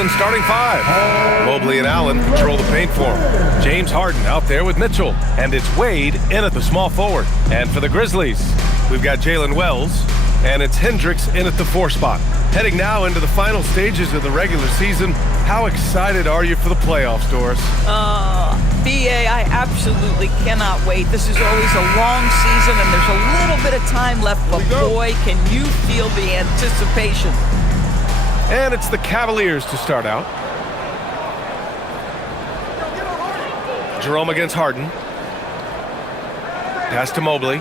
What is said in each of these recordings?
Cleveland's starting five. Mobley and Allen control the paint for him. James Harden out there with Mitchell. And it's Wade in at the small forward. And for the Grizzlies, we've got Jalen Wells. And it's Hendricks in at the 4 spot. Heading now into the final stages of the regular season. How excited are you for the playoffs, Doris? BA, I absolutely cannot wait. This is always a long season, and there's a little bit of time left, but boy, can you feel the anticipation. And it's the Cavaliers to start out. Jerome against Harden. Pass to Mobley.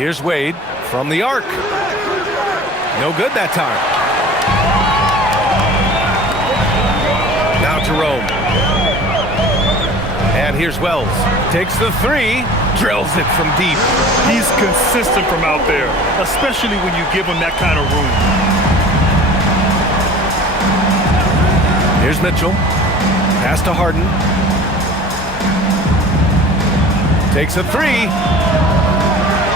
Here's Wade from the arc. No good that time. Now Jerome. And here's Wells. Takes the 3. Drills it from deep. He's consistent from out there, especially when you give him that kind of room. Here's Mitchell. Pass to Harden. Takes a 3.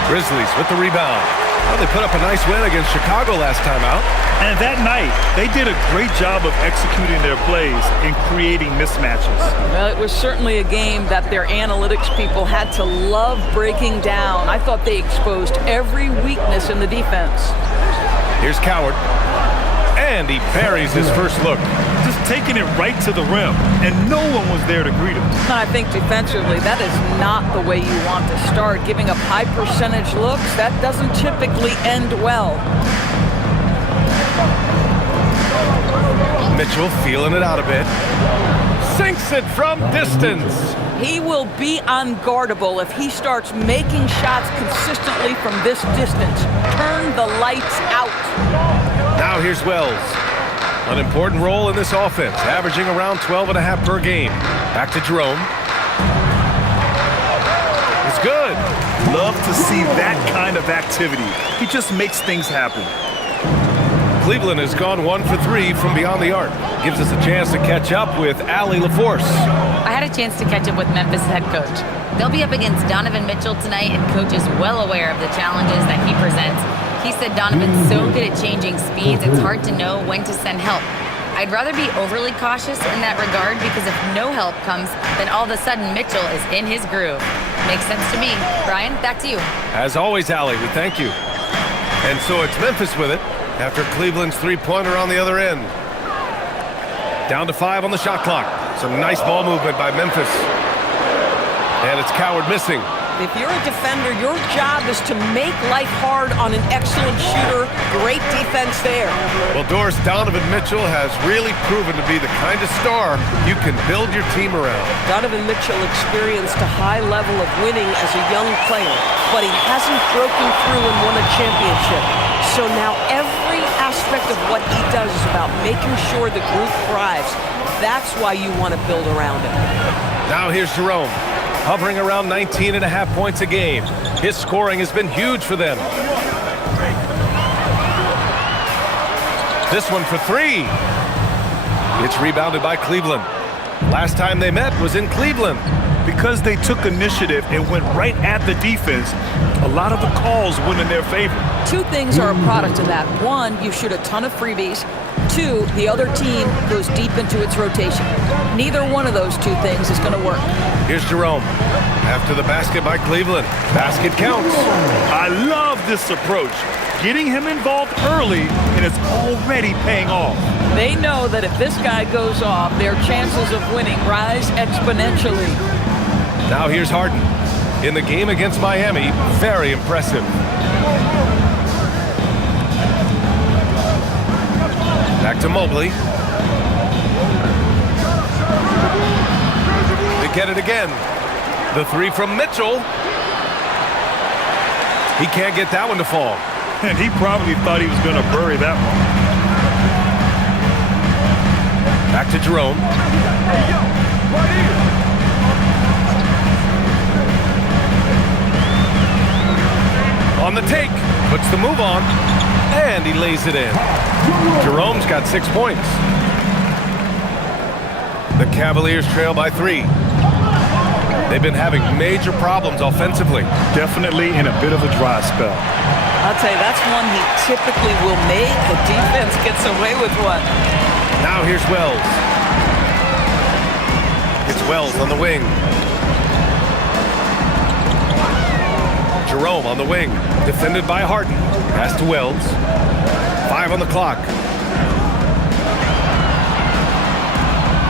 Grizzlies with the rebound. Well, they put up a nice win against Chicago last time out. And that night, they did a great job of executing their plays and creating mismatches. Well, it was certainly a game that their analytics people had to love breaking down. I thought they exposed every weakness in the defense. Here's Coward. And he buries his first look. Just taking it right to the rim, and no one was there to greet him. I think defensively, that is not the way you want to start. Giving up high percentage looks, that doesn't typically end well. Mitchell feeling it out a bit. Sinks it from distance. He will be unguardable if he starts making shots consistently from this distance. Turn the lights out. Now here's Wells. An important role in this offense, averaging around 12.5 per game. Back to Jerome. It's good. Love to see that kind of activity. He just makes things happen. Cleveland has gone 1 for 3 from beyond the arc. Gives us a chance to catch up with Allie LaForce. I had a chance to catch up with Memphis head coach. They'll be up against Donovan Mitchell tonight, and coach is well aware of the challenges that he presents. He said Donovan's so good at changing speeds, it's hard to know when to send help. I'd rather be overly cautious in that regard because if no help comes, then all of a sudden Mitchell is in his groove. Makes sense to me. Brian, back to you. As always, Allie, we thank you. And so it's Memphis with it after Cleveland's 3-pointer on the other end. Down to 5 on the shot clock. Some nice ball movement by Memphis. And it's Coward missing. If you're a defender, your job is to make life hard on an excellent shooter. Great defense there. Well, Doris, Donovan Mitchell has really proven to be the kind of star you can build your team around. Donovan Mitchell experienced a high level of winning as a young player, but he hasn't broken through and won a championship. So now every aspect of what he does is about making sure the group thrives. That's why you want to build around him. Now here's Jerome. Hovering around 19.5 points a game. His scoring has been huge for them. This one for 3. It's rebounded by Cleveland. Last time they met was in Cleveland. Because they took initiative and went right at the defense, a lot of the calls went in their favor. 2 things are a product of that. 1, you shoot a ton of freebies. 2, the other team goes deep into its rotation. Neither one of those 2 things is going to work. Here's Jerome. After the basket by Cleveland. Basket counts. I love this approach. Getting him involved early, and it's already paying off. They know that if this guy goes off, their chances of winning rise exponentially. Now here's Harden. In the game against Miami, very impressive. Back to Mobley. They get it again. The 3 from Mitchell. He can't get that one to fall. And he probably thought he was going to bury that one. Back to Jerome. On the take. Puts the move on. And he lays it in. Jerome's got 6 points. The Cavaliers trail by 3. They've been having major problems offensively. Definitely in a bit of a dry spell. I'll tell you, that's one he typically will make. The defense gets away with one. Now here's Wells. It's Wells on the wing. Jerome on the wing. Defended by Harden. Pass to Wells. 5 on the clock.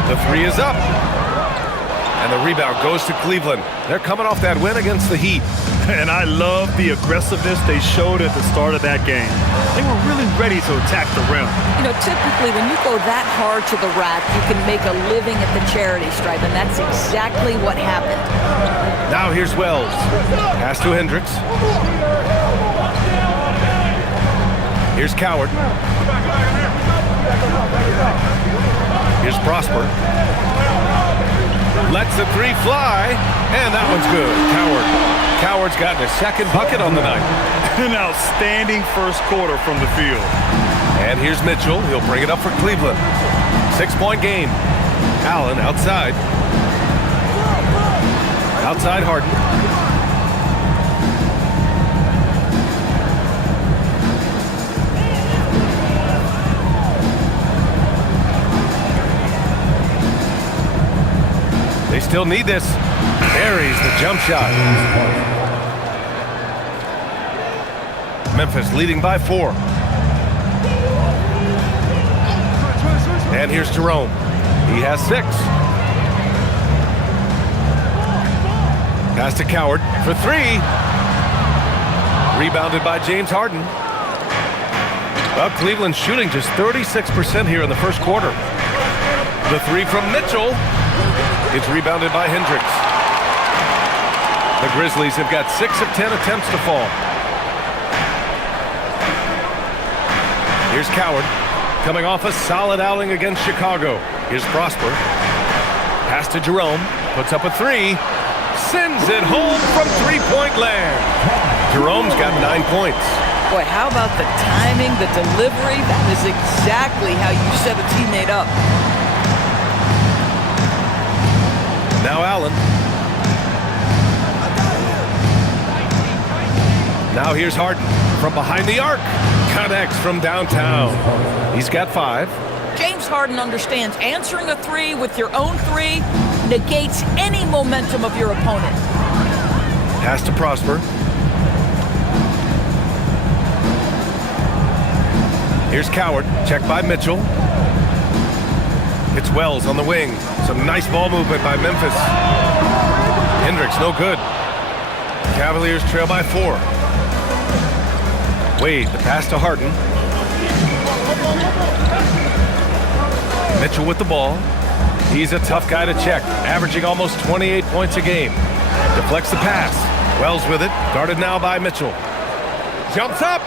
The three is up. And the rebound goes to Cleveland. They're coming off that win against the Heat. And I love the aggressiveness they showed at the start of that game. They were really ready to attack the rim. You know, typically when you go that hard to the rack, you can make a living at the charity stripe, and that's exactly what happened. Now here's Wells. Pass to Hendricks. Here's Coward. Here's Prosper. Lets the three fly, and that one's good. Coward's gotten his second bucket on the night. An outstanding first quarter from the field. And here's Mitchell. He'll bring it up for Cleveland. 6-point game. Allen outside. Outside Harden. They still need this. Buries the jump shot. Memphis leading by 4. And here's Jerome. He has 6. Pass to Coward for 3. Rebounded by James Harden. Well, Cleveland shooting just 36% here in the first quarter. The 3 from Mitchell. It's rebounded by Hendricks. The Grizzlies have got 6 of 10 attempts to fall. Here's Coward, coming off a solid outing against Chicago. Here's Prosper. Pass to Jerome, puts up a 3. Sends it home from three-point land. Jerome's got 9 points. Boy, how about the timing, the delivery? That is exactly how you set a teammate up. Now Allen. Now here's Harden from behind the arc. Connects from downtown. He's got 5. James Harden understands answering a 3 with your own 3 negates any momentum of your opponent. Pass to Prosper. Here's Coward, checked by Mitchell. It's Wells on the wing. Some nice ball movement by Memphis. Hendricks, no good. Cavaliers trail by 4. Wade, the pass to Harden. Mitchell with the ball. He's a tough guy to check, averaging almost 28 points a game. Deflects the pass. Wells with it, guarded now by Mitchell. Jumps up,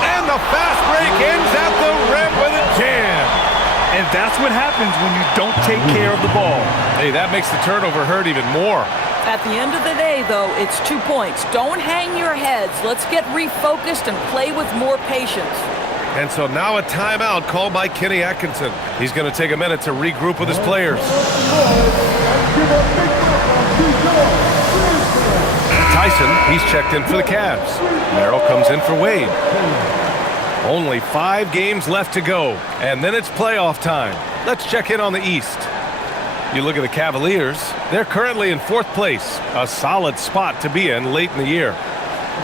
and the fast break ends at the rim with a jam. And that's what happens when you don't take care of the ball. Hey, that makes the turnover hurt even more. At the end of the day, though, it's 2 points. Don't hang your heads. Let's get refocused and play with more patience. And so now a timeout called by Kenny Atkinson. He's going to take a minute to regroup with his players. Tyson, he's checked in for the Cavs. Merrill comes in for Wade. Only 5 games left to go, and then it's playoff time. Let's check in on the East. You look at the Cavaliers, they're currently in 4th place, a solid spot to be in late in the year.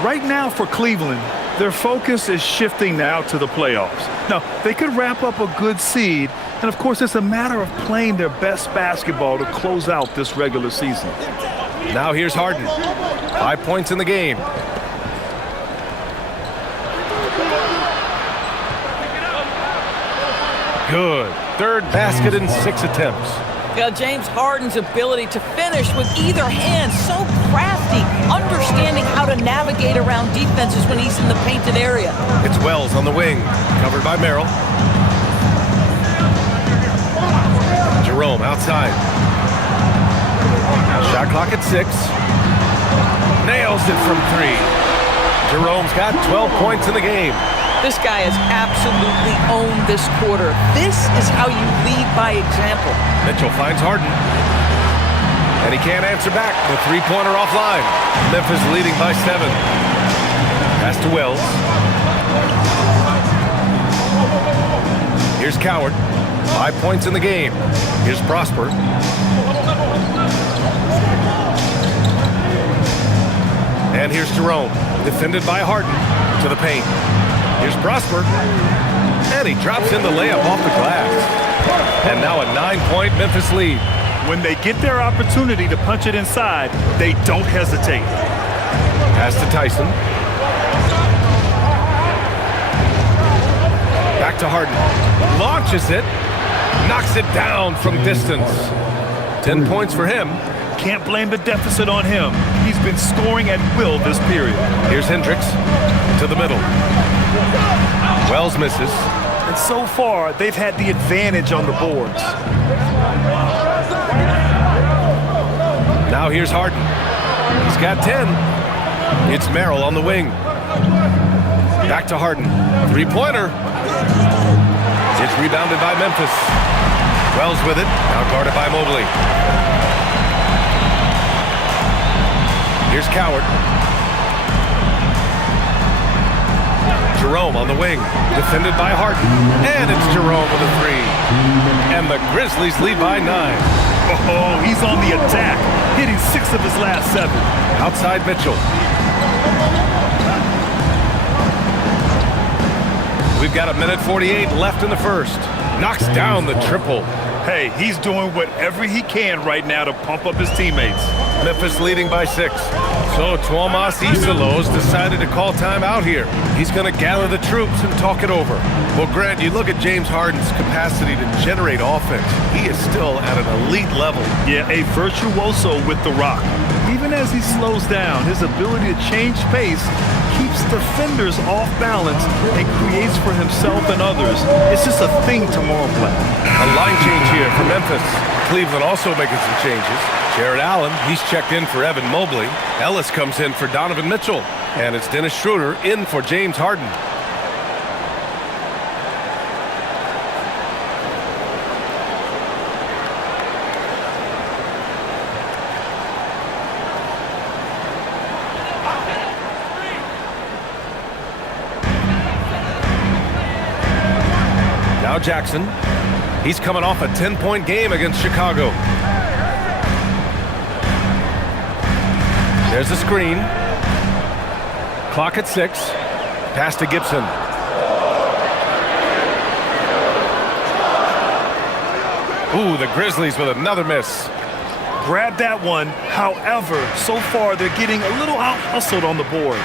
Right now for Cleveland, their focus is shifting now to the playoffs. Now, they could wrap up a good seed, and of course it's a matter of playing their best basketball to close out this regular season. Now here's Harden. 5 points in the game. Good. 3rd basket in 6 attempts. Yeah, James Harden's ability to finish with either hand, so crafty, understanding how to navigate around defenses when he's in the painted area. It's Wells on the wing, covered by Merrill. Jerome outside. Shot clock at 6. Nails it from 3. Jerome's got 12 points in the game. This guy has absolutely owned this quarter. This is how you lead by example. Mitchell finds Harden. And he can't answer back. The 3-pointer offline. Memphis leading by 7. Pass to Wells. Here's Coward. 5 points in the game. Here's Prosper. And here's Jerome. Defended by Harden. To the paint. Here's Prosper. And he drops in the layup off the glass. And now a 9-point Memphis lead. When they get their opportunity to punch it inside, they don't hesitate. Pass to Tyson. Back to Harden. Launches it. Knocks it down from distance. 10 points for him. Can't blame the deficit on him. He's been scoring at will this period. Here's Hendricks to the middle. Wells misses. And so far, they've had the advantage on the boards. Now here's Harden. He's got 10. It's Merrill on the wing. Back to Harden. Three-pointer. It's rebounded by Memphis. Wells with it. Now guarded by Mobley. Here's Coward. Jerome on the wing. Defended by Harden. And it's Jerome with a three. And the Grizzlies lead by 9. Oh, he's on the attack. Hitting 6 of his last 7. Outside Mitchell. We've got 1:48 left in the first. Knocks down the triple. Hey, he's doing whatever he can right now to pump up his teammates. Memphis leading by 6. So Tuomas Isalos decided to call timeout here. He's going to gather the troops and talk it over. Well, Grant, you look at James Harden's capacity to generate offense. He is still at an elite level. Yeah, a virtuoso with the rock. Even as he slows down, his ability to change pace keeps defenders off balance and creates for himself and others. It's just a thing tomorrow play. A line change here for Memphis. Cleveland also making some changes. Jared Allen, he's checked in for Evan Mobley. Ellis comes in for Donovan Mitchell. And it's Dennis Schroeder in for James Harden. Now Jackson. He's coming off a 10-point game against Chicago. There's a screen. Clock at 6. Pass to Gibson. Ooh, the Grizzlies with another miss. Grab that one. However, so far they're getting a little out-hustled on the boards.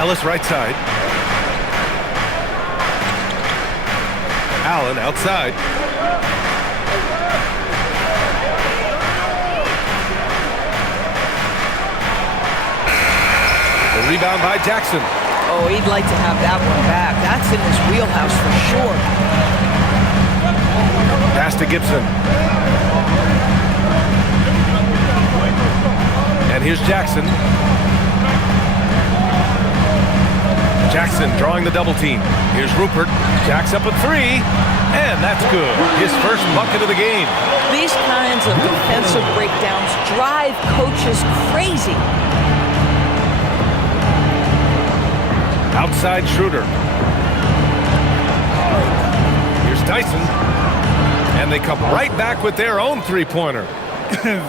Ellis right side. Allen outside. The rebound by Jackson. Oh, he'd like to have that one back. That's in his wheelhouse for sure. Pass to Gibson. And here's Jackson. Jackson drawing the double team. Here's Rupert. Jacks up a 3. And that's good. His first bucket of the game. These kinds of defensive breakdowns drive coaches crazy. Outside Schroeder. Here's Tyson. And they come right back with their own three-pointer.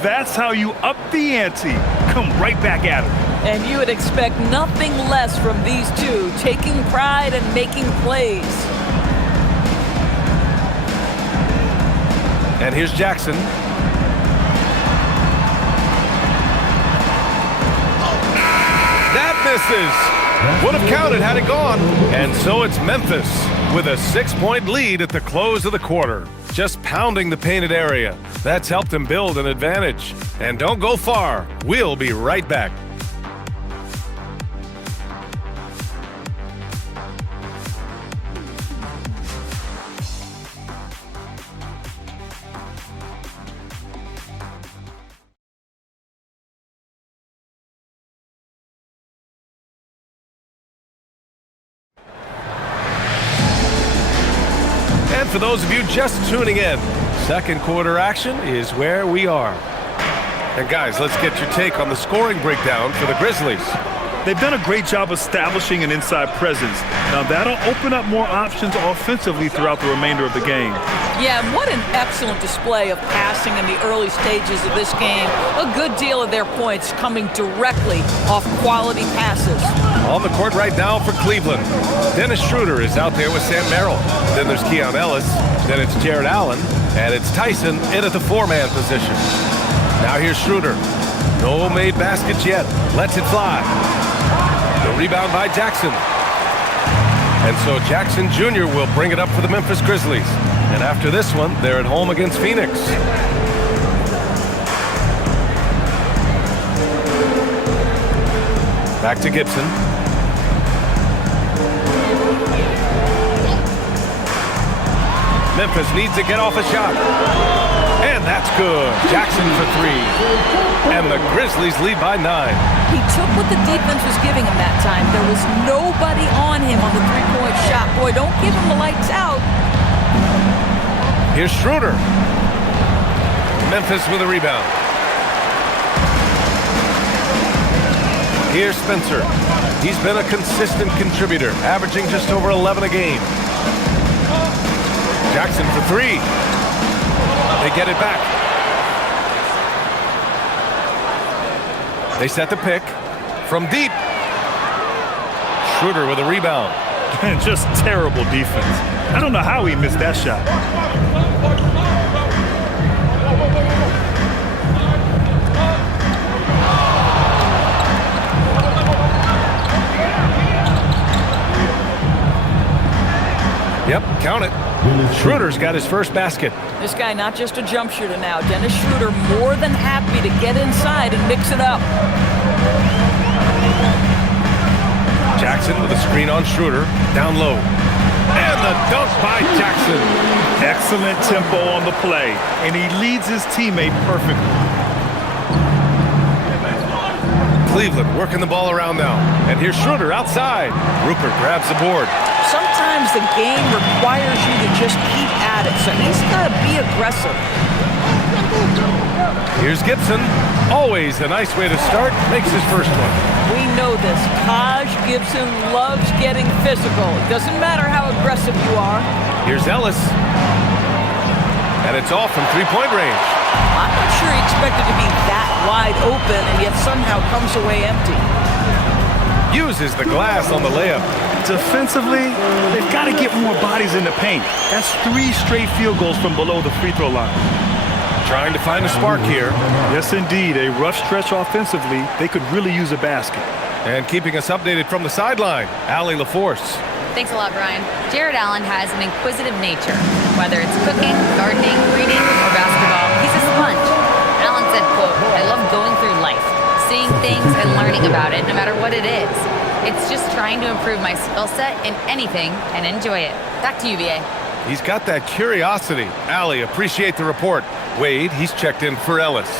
That's how you up the ante. Come right back at it. And you would expect nothing less from these two, taking pride and making plays. And here's Jackson. That misses. Would have counted had it gone. And so it's Memphis with a 6-point lead at the close of the quarter. Just pounding the painted area. That's helped them build an advantage. And don't go far. We'll be right back. And for those of you just tuning in, second quarter action is where we are. And guys, let's get your take on the scoring breakdown for the Grizzlies. They've done a great job establishing an inside presence. Now that'll open up more options offensively throughout the remainder of the game. Yeah, and what an excellent display of passing in the early stages of this game. A good deal of their points coming directly off quality passes. On the court right now for Cleveland. Dennis Schroeder is out there with Sam Merrill. Then there's Keon Ellis. Then it's Jared Allen. And it's Tyson in at the four-man position. Now here's Schroeder. No made baskets yet. Lets it fly. The rebound by Jackson. And so Jackson Jr. will bring it up for the Memphis Grizzlies. And after this one, they're at home against Phoenix. Back to Gibson. Memphis needs to get off a shot. And that's good. Jackson for three. And the Grizzlies lead by 9. He took what the defense was giving him that time. There was nobody on him on the three-point shot. Boy, don't give him the lights out. Here's Schroeder. Memphis with a rebound. Here's Spencer. He's been a consistent contributor, averaging just over 11 a game. Jackson for three. They get it back. They set the pick from deep. Schroeder with a rebound. Just terrible defense. I don't know how he missed that shot. Yep, count it. Schroeder's got his first basket. This guy not just a jump shooter now. Dennis Schroeder more than happy to get inside and mix it up. Jackson with a screen on Schroeder, down low. And the dunk by Jackson. Excellent tempo on the play, and he leads his teammate perfectly. Cleveland working the ball around now. And here's Schroeder outside. Rupert grabs the board. Sometimes the game requires you to just keep at it, so he's got to be aggressive. Here's Gibson. Always a nice way to start. Makes his first one. We know this. Taj Gibson loves getting physical. It doesn't matter how aggressive you are. Here's Ellis. And it's off from three-point range. I'm not sure he expected to be that wide open and yet somehow comes away empty. Uses the glass on the layup. Defensively, they've got to get more bodies in the paint. That's 3 straight field goals from below the free throw line. Trying to find a spark here. Yes, indeed. A rough stretch offensively. They could really use a basket. And keeping us updated from the sideline, Allie LaForce. Thanks a lot, Brian. Jared Allen has an inquisitive nature. Whether it's cooking, gardening, reading, or basketball, he's a sponge. Allen said, quote, "I love going through life, seeing things and learning about it, no matter what it is. It's just trying to improve my skill set in anything and enjoy it." Back to you, VA. He's got that curiosity. Allie, appreciate the report. Wade, he's checked in for Ellis.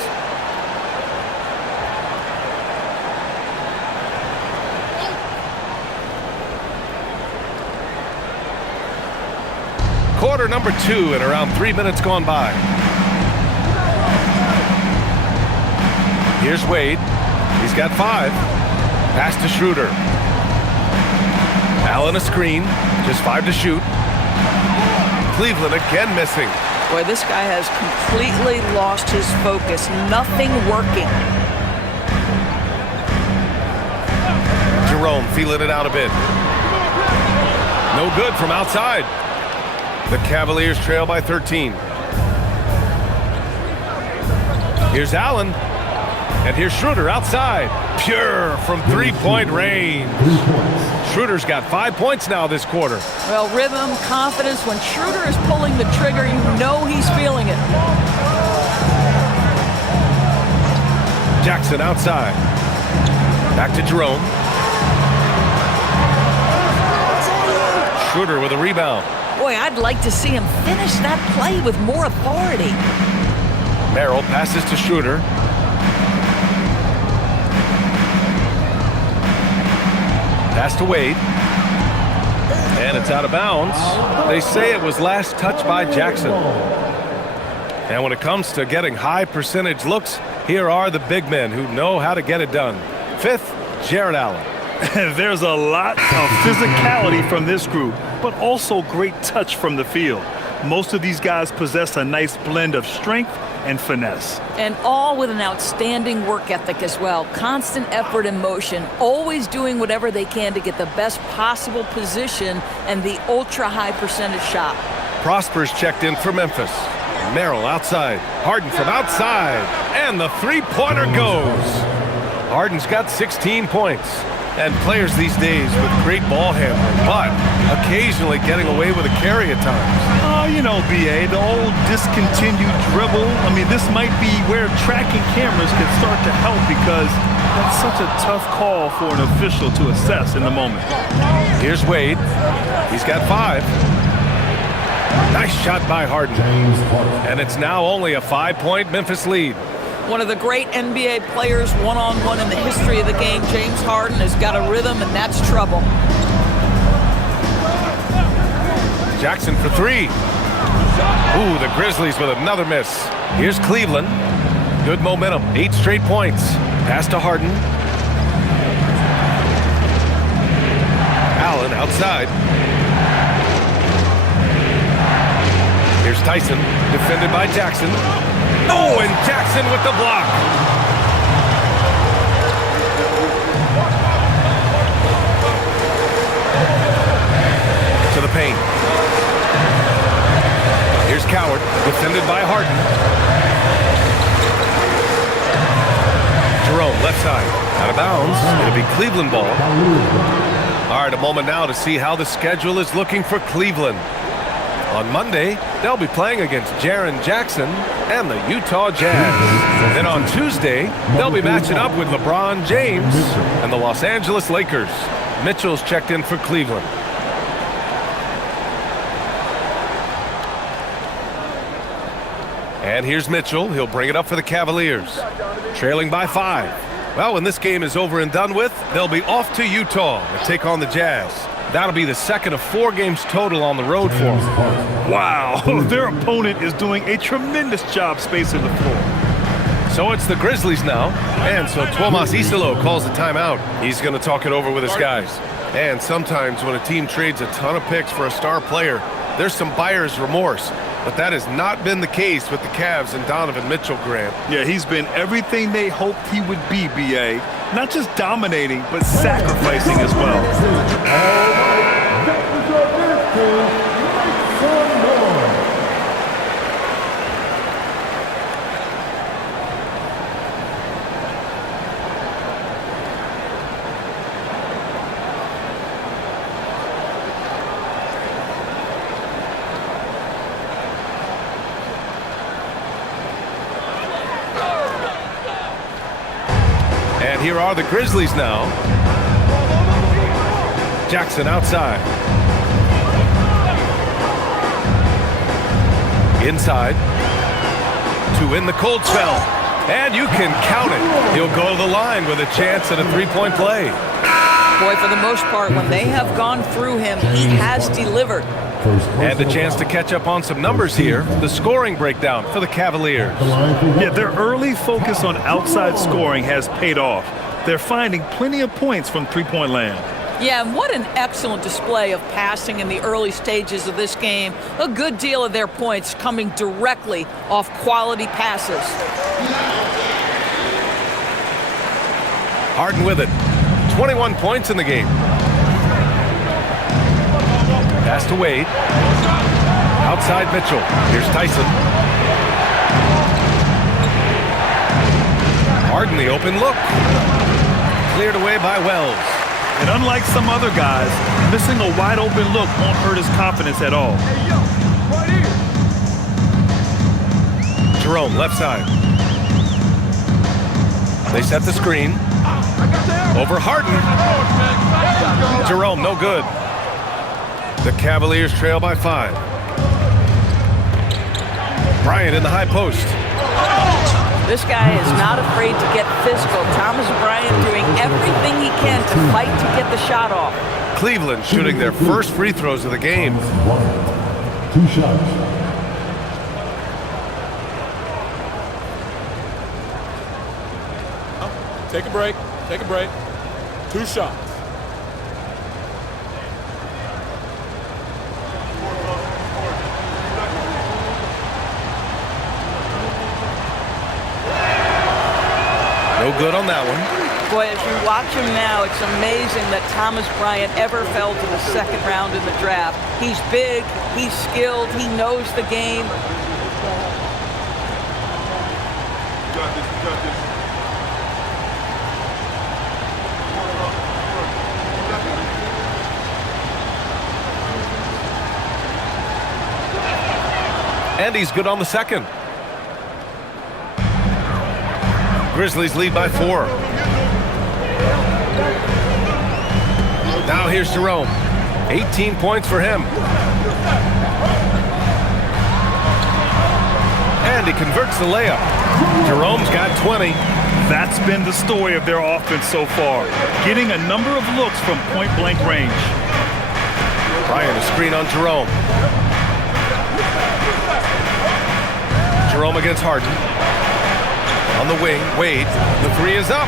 Quarter number 2 and around 3 minutes gone by. Here's Wade. He's got 5. Pass to Schroeder. Allen a screen. Just 5 to shoot. Cleveland again missing. Boy, this guy has completely lost his focus. Nothing working. Jerome feeling it out a bit. No good from outside. The Cavaliers trail by 13. Here's Allen. And here's Schroeder outside. Pure from three-point range. Schroeder's got 5 points now this quarter. Well, rhythm, confidence. When Schroeder is pulling the trigger, you know he's feeling it. Jackson outside. Back to Jerome. Schroeder with a rebound. Boy, I'd like to see him finish that play with more authority. Merrill passes to Schroeder. Pass to Wade. And it's out of bounds. They say it was last touched by Jackson. And when it comes to getting high percentage looks, here are the big men who know how to get it done. 5th, Jared Allen. There's a lot of physicality from this group, but also great touch from the field. Most of these guys possess a nice blend of strength and finesse. And all with an outstanding work ethic as well. Constant effort and motion, always doing whatever they can to get the best possible position and the ultra-high percentage shot. Prosper's checked in for Memphis. Merrill outside. Harden from outside. And the three-pointer goes. Harden's got 16 points. And players these days with great ball handling, but occasionally getting away with a carry at times. Oh, you know, B.A., the old discontinued dribble. I mean, this might be where tracking cameras can start to help because that's such a tough call for an official to assess in the moment. Here's Wade. He's got 5. Nice shot by Harden. And it's now only a 5-point Memphis lead. One of the great NBA players one-on-one in the history of the game, James Harden, has got a rhythm, and that's trouble. Jackson for 3. Ooh, the Grizzlies with another miss. Here's Cleveland. Good momentum, 8 straight points. Pass to Harden. Allen outside. Here's Tyson, defended by Jackson. Oh, and Jackson with the block. To the paint. Here's Coward, defended by Harden. Jerome, left side, out of bounds. It'll be Cleveland ball. All right, a moment now to see how the schedule is looking for Cleveland. On Monday, they'll be playing against Jaren Jackson and the Utah Jazz. Then on Tuesday, they'll be matching up with LeBron James and the Los Angeles Lakers. Mitchell's checked in for Cleveland. And here's Mitchell. He'll bring it up for the Cavaliers. Trailing by 5. Well, when this game is over and done with, they'll be off to Utah to take on the Jazz. That'll be the second of 4 games total on the road for them. Wow, their opponent is doing a tremendous job spacing the floor. So it's the Grizzlies now. And so Tomas Isalo calls the timeout. He's going to talk it over with his guys. And sometimes when a team trades a ton of picks for a star player, there's some buyer's remorse. But that has not been the case with the Cavs and Donovan Mitchell, Grant. Yeah, he's been everything they hoped he would be, B.A. Not just dominating, but sacrificing as well. And here are the Grizzlies now. Jackson outside. Inside. To win the cold spell. And you can count it. He'll go to the line with a chance at a 3-point play. Boy, for the most part, when they have gone through him, he has delivered. And a chance to catch up on some numbers here. The scoring breakdown for the Cavaliers. Yeah, their early focus on outside scoring has paid off. They're finding plenty of points from three-point land. Yeah, and what an excellent display of passing in the early stages of this game. A good deal of their points coming directly off quality passes. Harden with it. 21 points in the game. Pass to Wade. Outside Mitchell. Here's Tyson. Harden the open look. Cleared away by Wells. And unlike some other guys, missing a wide open look won't hurt his confidence at all. Jerome, left side. They set the screen. Over Harden. Jerome, no good. The Cavaliers trail by 5. Bryant in the high post. This guy is not afraid to get physical. Thomas Bryant doing everything he can to fight to get the shot off. Cleveland shooting their first free throws of the game. 2 shots. Take a break. Take a break. 2 shots. No good on that one. Boy, as you watch him now, it's amazing that Thomas Bryant ever fell to the second round in the draft. He's big, he's skilled, he knows the game. And he's good on the second. Grizzlies lead by 4. Now here's Jerome. 18 points for him. And he converts the layup. Jerome's got 20. That's been the story of their offense so far. Getting a number of looks from point-blank range. Bryant, a screen on Jerome. Jerome against Harden. On the wing, Wade. The 3 is up.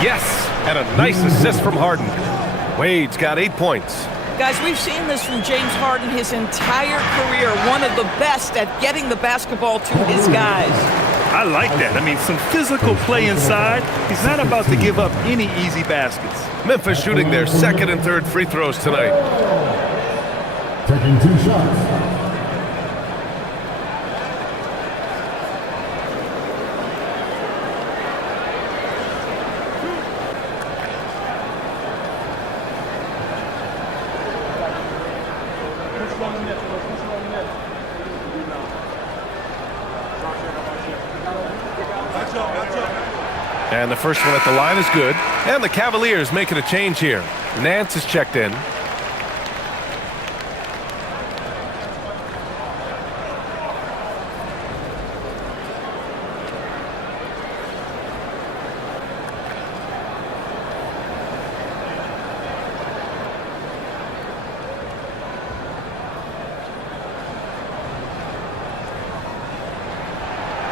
Yes, and a nice assist from Harden. Wade's got 8 points. Guys, we've seen this from James Harden his entire career. One of the best at getting the basketball to his guys. I like that. I mean, some physical play inside. He's not about to give up any easy baskets. Memphis shooting their second and third free throws tonight. Taking 2 shots. And the first one at the line is good. And the Cavaliers making a change here. Nance is checked in.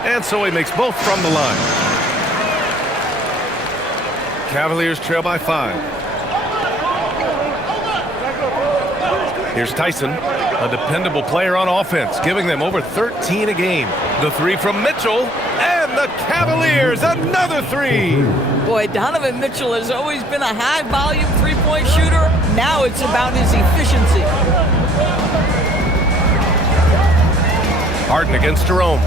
And so he makes both from the line. Cavaliers trail by 5. Here's Tyson, a dependable player on offense, giving them over 13 a game. The 3 from Mitchell, and the Cavaliers, another 3. Boy, Donovan Mitchell has always been a high-volume three-point shooter. Now it's about his efficiency. Harden against Jerome.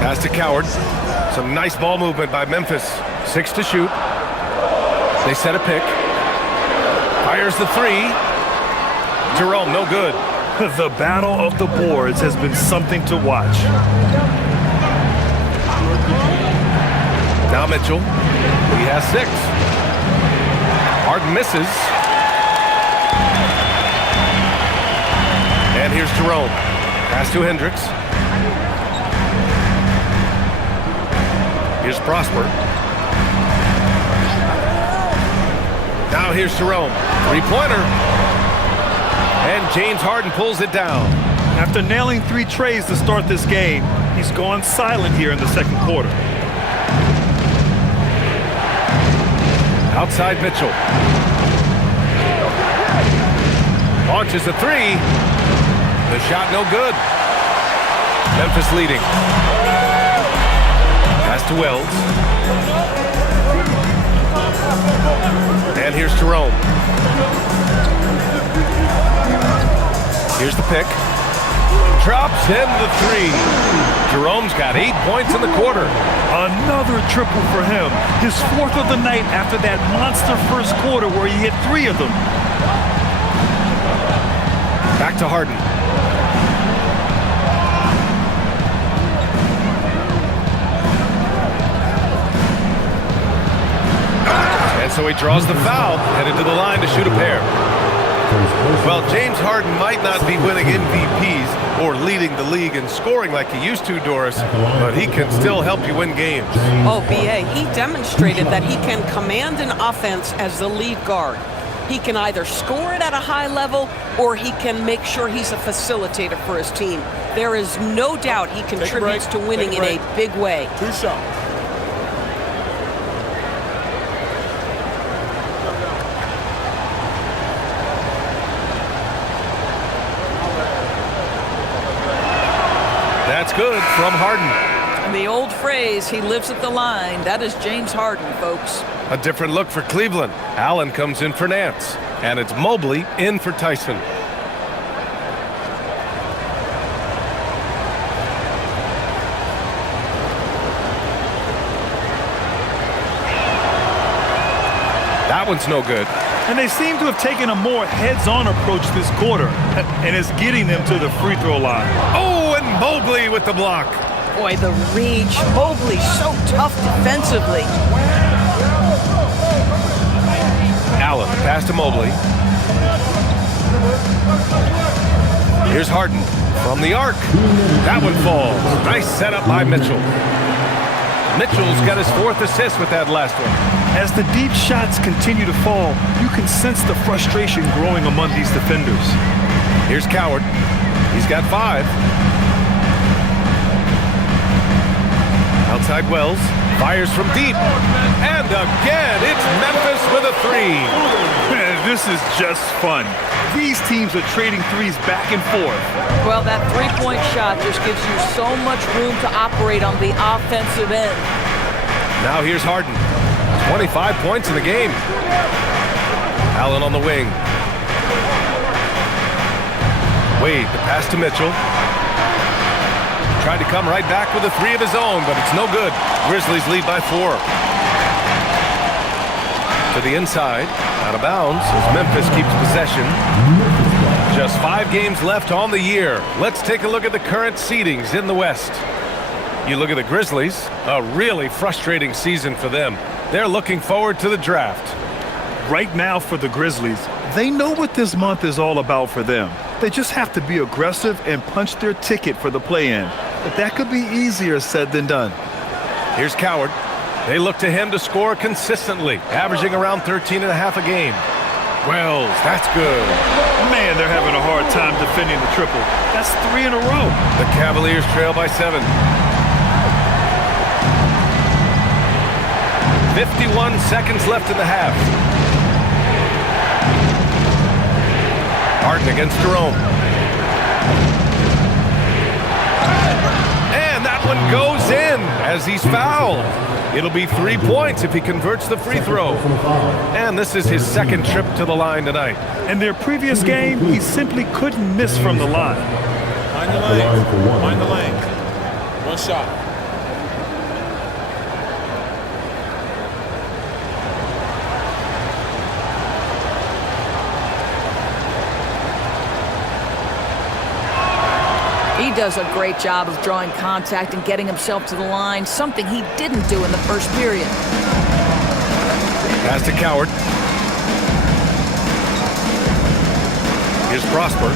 Pass to Coward. Some nice ball movement by Memphis. 6 to shoot. They set a pick. Fires the 3. Jerome, no good. The battle of the boards has been something to watch. Now Mitchell. He has 6. Harden misses. And here's Jerome. Pass to Hendricks. Here's Prosper. Now here's Jerome. 3-pointer. And James Harden pulls it down. After nailing 3 trays to start this game, he's gone silent here in the second quarter. Outside Mitchell. Launches a 3. The shot no good. Memphis leading. Pass to Wells. And here's Jerome. Here's the pick. Drops in the 3. Jerome's got 8 points in the quarter. Another triple for him. His 4th of the night after that monster first quarter where he hit 3 of them. Back to Harden. And so he draws the foul, headed to the line to shoot a pair. Well, James Harden might not be winning MVPs or leading the league in scoring like he used to, Doris, but he can still help you win games. Oh, B.A., he demonstrated that he can command an offense as the lead guard. He can either score it at a high level or he can make sure he's a facilitator for his team. There is no doubt he contributes to winning in a big way. 2 shots. it's good from Harden. And the old phrase, he lives at the line, that is James Harden, folks. A different look for Cleveland. Allen comes in for Nance. And it's Mobley in for Tyson. That one's no good. And they seem to have taken a more heads-on approach this quarter, and it's getting them to the free throw line. Oh, and Mobley with the block. Boy, the reach. Mobley so tough defensively. Allen, pass to Mobley. Here's Harden from the arc. That one falls. Nice setup by Mitchell. Mitchell's got his 4th assist with that last one. As the deep shots continue to fall, you can sense the frustration growing among these defenders. Here's Coward. He's got 5. Outside Wells. Fires from deep. And again, it's Memphis with a 3. Man, this is just fun. These teams are trading threes back and forth. Well, that three-point shot just gives you so much room to operate on the offensive end. Now here's Harden. 25 points in the game. Allen on the wing. Wade, the pass to Mitchell. Tried to come right back with a 3 of his own, but it's no good. Grizzlies lead by 4. To the inside, out of bounds, as Memphis keeps possession. Just 5 games left on the year. Let's take a look at the current seedings in the West. You look at the Grizzlies, a really frustrating season for them. They're looking forward to the draft. Right now for the Grizzlies, they know what this month is all about for them. They just have to be aggressive and punch their ticket for the play-in. But that could be easier said than done. Here's Coward. They look to him to score consistently, averaging around 13.5 a game. Wells, that's good. Man, they're having a hard time defending the triple. That's 3 in a row. The Cavaliers trail by 7. 51 seconds left in the half. Harden against Jerome. And that one goes in as he's fouled. It'll be 3 points if he converts the free throw. And this is his 2nd trip to the line tonight. In their previous game, he simply couldn't miss from the line. Mind the lane. Mind the lane. 1 shot. He does a great job of drawing contact and getting himself to the line, something he didn't do in the first period. Pass to Coward. Here's Prosper.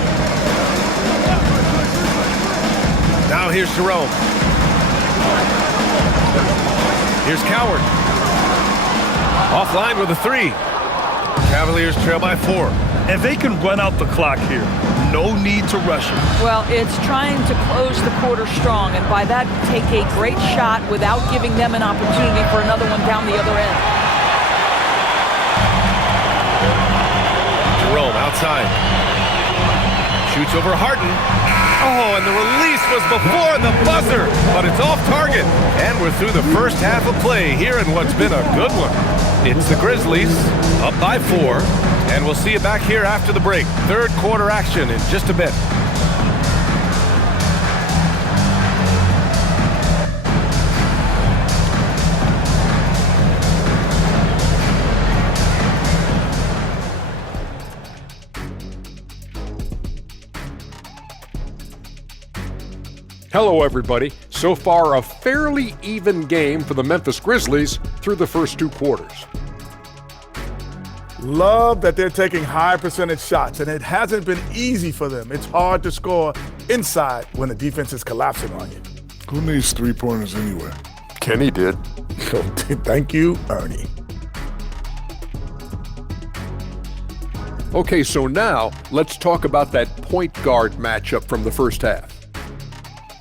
Now here's Jerome. Here's Coward. Offline with a 3. Cavaliers trail by 4. And they can run out the clock here. No need to rush it. Well, it's trying to close the quarter strong, and by that, take a great shot without giving them an opportunity for another one down the other end. Jerome outside. Shoots over Harden. Oh, and the release was before the buzzer, but it's off target. And we're through the first half of play here in what's been a good one. It's the Grizzlies up by 4. And we'll see you back here after the break. 3rd quarter action in just a bit. Hello, everybody. So far, a fairly even game for the Memphis Grizzlies through the first 2 quarters. Love that they're taking high percentage shots, and it hasn't been easy for them. It's hard to score inside when the defense is collapsing on you. Who needs 3-pointers anyway? Kenny did. Thank you, Ernie. Okay, so now let's talk about that point guard matchup from the first half.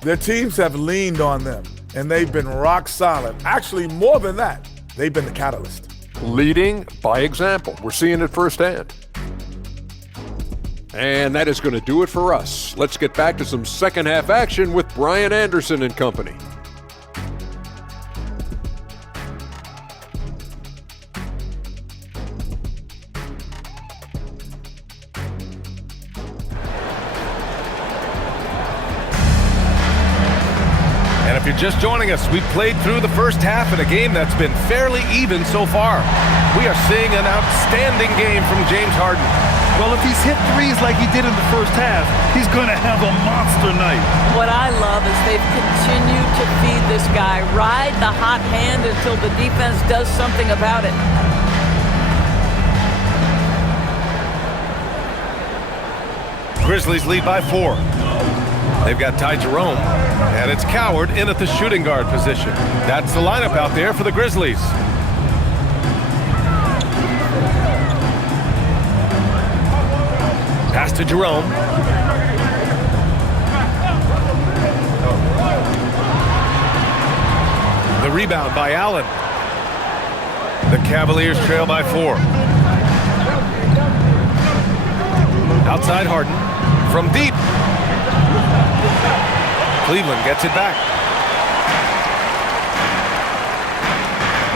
Their teams have leaned on them, and they've been rock solid. Actually, more than that, they've been the catalyst. Leading by example. We're seeing it firsthand. And that is going to do it for us. Let's get back to some second half action with Brian Anderson and company. And if you're just joining us, we've played through the first half in a game that's been fairly even so far. We are seeing an outstanding game from James Harden. Well, if he's hit threes like he did in the first half, he's going to have a monster night. What I love is they've continued to feed this guy, ride the hot hand until the defense does something about it. Grizzlies lead by 4. They've got Ty Jerome, and it's Coward in at the shooting guard position. That's the lineup out there for the Grizzlies. Pass to Jerome. The rebound by Allen. The Cavaliers trail by 4. Outside Harden. From deep. Cleveland gets it back.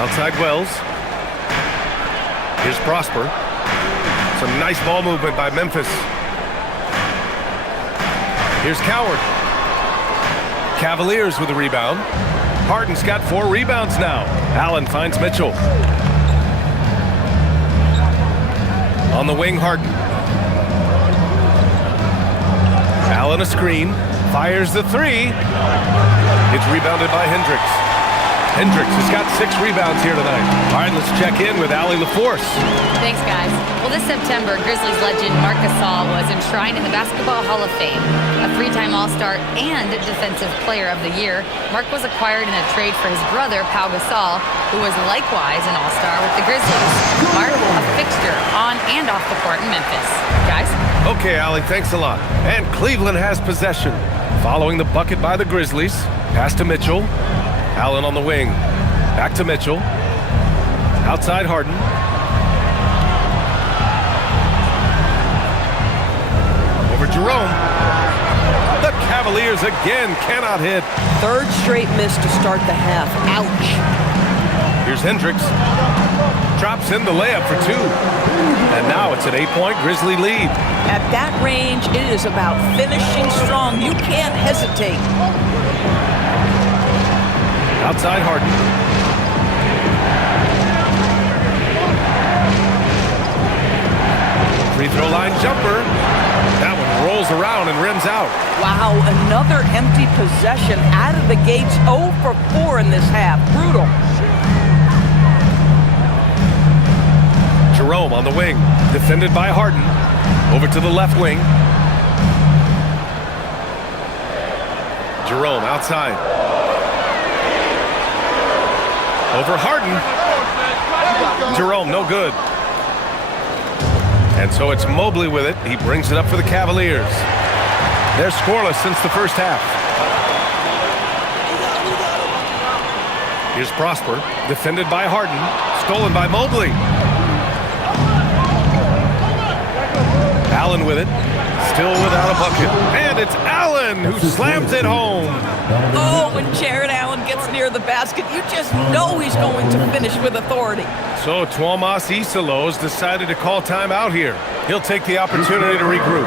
Outside Wells. Here's Prosper. Some nice ball movement by Memphis. Here's Coward. Cavaliers with a rebound. Harden's got 4 rebounds now. Allen finds Mitchell. On the wing, Harden. Allen a screen. Fires the 3. It's rebounded by Hendricks. Hendricks has got 6 rebounds here tonight. All right, let's check in with Allie LaForce. Thanks, guys. Well, this September, Grizzlies legend Marc Gasol was enshrined in the Basketball Hall of Fame. A 3-time All-Star and Defensive Player of the Year, Marc was acquired in a trade for his brother, Pau Gasol, who was likewise an All-Star with the Grizzlies. Marc, a fixture on and off the court in Memphis. Guys? Okay, Allie, thanks a lot. And Cleveland has possession. Following the bucket by the Grizzlies. Pass to Mitchell. Allen on the wing. Back to Mitchell. Outside Harden. Over Jerome. The Cavaliers again cannot hit. 3rd straight miss to start the half. Ouch. Here's Hendricks. Drops in the layup for 2. And now it's an 8-point Grizzly lead. At that range, it is about finishing strong. You can't hesitate. Outside Harden. Free throw line jumper. That one rolls around and rims out. Wow, another empty possession out of the gates. 0 for 4 in this half. Brutal. Jerome on the wing. Defended by Harden. Over to the left wing. Jerome outside. Over Harden. Jerome, no good. And so it's Mobley with it. He brings it up for the Cavaliers. They're scoreless since the first half. Here's Prosper. Defended by Harden. Stolen by Mobley. Allen with it. Still without a bucket. And it's Allen who slams it home. Oh, when Jared Allen gets near the basket, you just know he's going to finish with authority. So Tuomas Isalos decided to call timeout here. He'll take the opportunity to regroup.